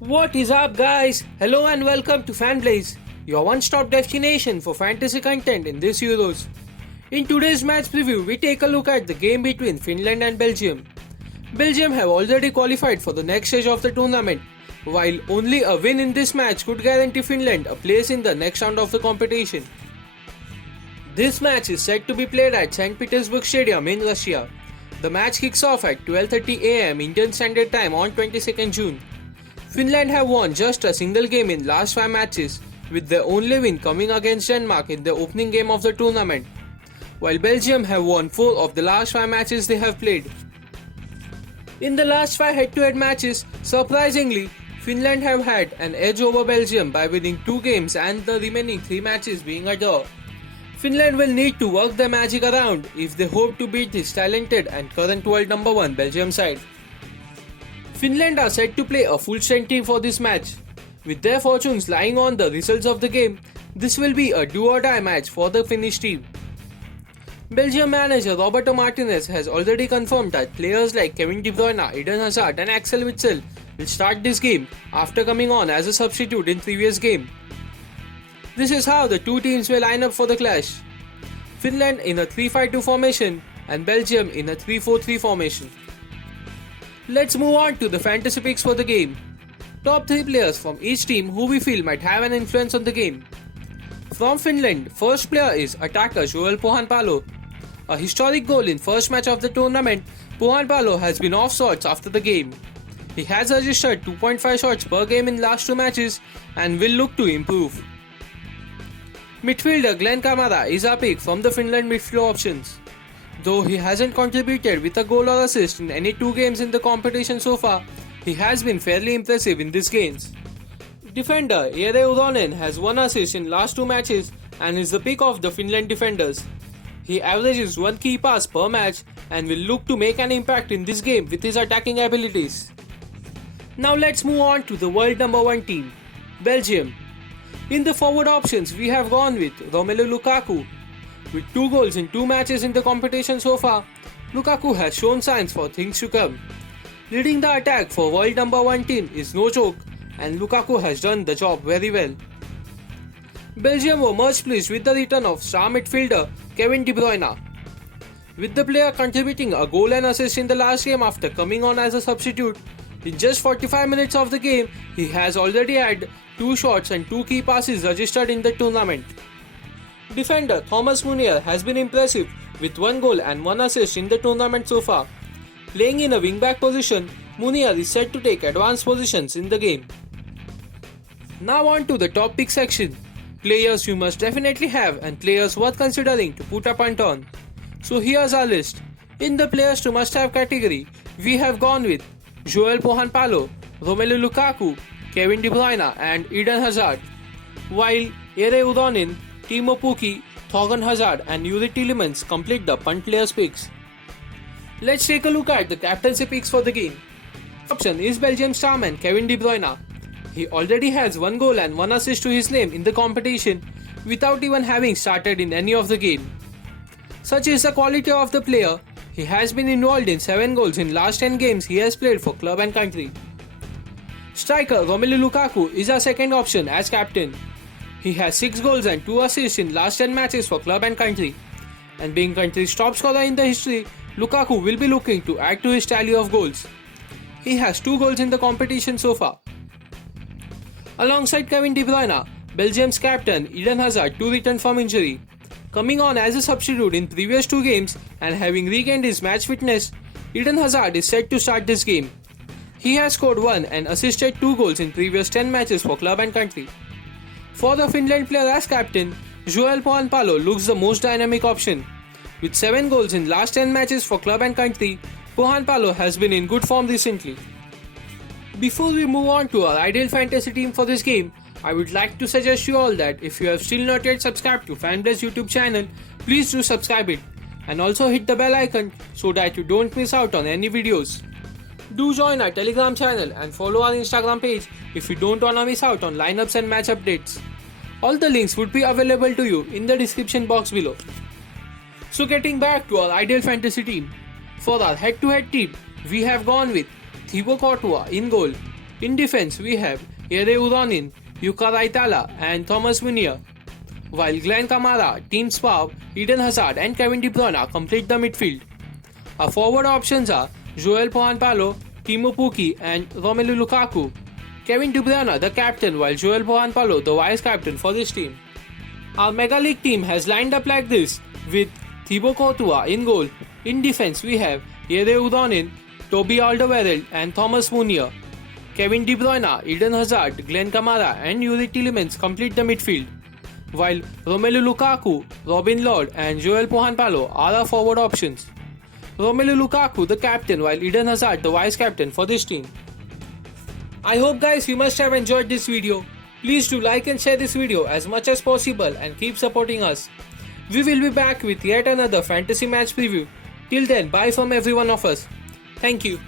What is up, guys? Hello and welcome to FanBlaze, your one-stop destination for fantasy content in this Euros. In today's match preview, we take a look at the game between Finland and Belgium. Belgium have already qualified for the next stage of the tournament, while only a win in this match could guarantee Finland a place in the next round of the competition. This match is set to be played at St. Petersburg Stadium in Russia. The match kicks off at 12:30 am Indian Standard Time on 22nd June. Finland have won just a single game in last 5 matches, with their only win coming against Denmark in the opening game of the tournament, while Belgium have won 4 of the last 5 matches they have played. In the last 5 head-to-head matches, surprisingly, Finland have had an edge over Belgium by winning 2 games and the remaining 3 matches being a draw. Finland will need to work their magic around if they hope to beat this talented and current world number 1 Belgium side. Finland are set to play a full-strength team for this match. With their fortunes lying on the results of the game, this will be a do-or-die match for the Finnish team. Belgium manager Roberto Martinez has already confirmed that players like Kevin De Bruyne, Eden Hazard and Axel Witsel will start this game after coming on as a substitute in previous game. This is how the two teams will line up for the clash. Finland in a 3-5-2 formation and Belgium in a 3-4-3 formation. Let's move on to the fantasy picks for the game. Top 3 players from each team who we feel might have an influence on the game. From Finland, first player is attacker Joel Pohjanpalo. A historic goal in first match of the tournament, Pohjanpalo has been off sorts after the game. He has registered 2.5 shots per game in last 2 matches and will look to improve. Midfielder Glenn Kamara is our pick from the Finland midfield options. Though he hasn't contributed with a goal or assist in any 2 games in the competition so far, he has been fairly impressive in these games. Defender Jere Uronen has 1 assist in last 2 matches and is the pick of the Finland defenders. He averages 1 key pass per match and will look to make an impact in this game with his attacking abilities. Now let's move on to the world number 1 team, Belgium. In the forward options, we have gone with Romelu Lukaku. With 2 goals in 2 matches in the competition so far, Lukaku has shown signs for things to come. Leading the attack for world number 1 team is no joke, and Lukaku has done the job very well. Belgium were much pleased with the return of star midfielder Kevin De Bruyne. With the player contributing a goal and assist in the last game after coming on as a substitute, in just 45 minutes of the game, he has already had 2 shots and 2 key passes registered in the tournament. Defender Thomas Meunier has been impressive with 1 goal and 1 assist in the tournament so far. Playing in a wing-back position, Meunier is set to take advanced positions in the game. Now on to the top pick section. Players you must definitely have and players worth considering to put a punt on. So here's our list. In the players to must have category, we have gone with Joel Pohjanpalo, Romelu Lukaku, Kevin De Bruyne and Eden Hazard, while Jere Uronen, Timo Pukki, Thorgan Hazard and Yuri Tielemans complete the punt players picks. Let's take a look at the captaincy picks for the game. Option is Belgium starman Kevin De Bruyne. He already has 1 goal and 1 assist to his name in the competition without even having started in any of the game. Such is the quality of the player. He has been involved in 7 goals in last 10 games he has played for club and country. Striker Romelu Lukaku is our second option as captain. He has 6 goals and 2 assists in last 10 matches for club and country. And being country's top scorer in the history, Lukaku will be looking to add to his tally of goals. He has 2 goals in the competition so far. Alongside Kevin De Bruyne, Belgium's captain Eden Hazard to return from injury. Coming on as a substitute in previous 2 games and having regained his match fitness, Eden Hazard is set to start this game. He has scored 1 and assisted 2 goals in previous 10 matches for club and country. For the Finland player as captain, Joel Pohjanpalo looks the most dynamic option. With 7 goals in last 10 matches for club and country, Pohjanpalo has been in good form recently. Before we move on to our ideal fantasy team for this game, I would like to suggest you all that if you have still not yet subscribed to FanBlaze YouTube channel, please do subscribe it and also hit the bell icon so that you don't miss out on any videos. Do join our Telegram channel and follow our Instagram page if you don't want to miss out on lineups and match updates. All the links would be available to you in the description box below. So getting back to our ideal fantasy team. For our head-to-head team, we have gone with Thibaut Courtois in goal, In defense, we have Jere Uronin, Jukka Raitala, and Thomas Munier. While Glenn Kamara, Tim Sparv, Eden Hazard, and Kevin De Bruyne complete the midfield. Our forward options are Joel Pohjanpalo, Timo Pukki, and Romelu Lukaku. Kevin De Bruyne, the captain, while Joel Pohjanpalo, the vice captain for this team. Our Mega League team has lined up like this, with Thibaut Courtois in goal. In defense, we have Jere Uronin, Toby Alderweireld, and Thomas Munier. Kevin De Bruyne, Eden Hazard, Glenn Kamara, and Yuri Tielemans complete the midfield, while Romelu Lukaku, Robin Lod, and Joel Pohjanpalo are our forward options. Romelu Lukaku, the captain, while Eden Hazard, the vice captain for this team. I hope guys you must have enjoyed this video. Please do like and share this video as much as possible and keep supporting us. We will be back with yet another fantasy match preview. Till then, bye from every one of us. Thank you.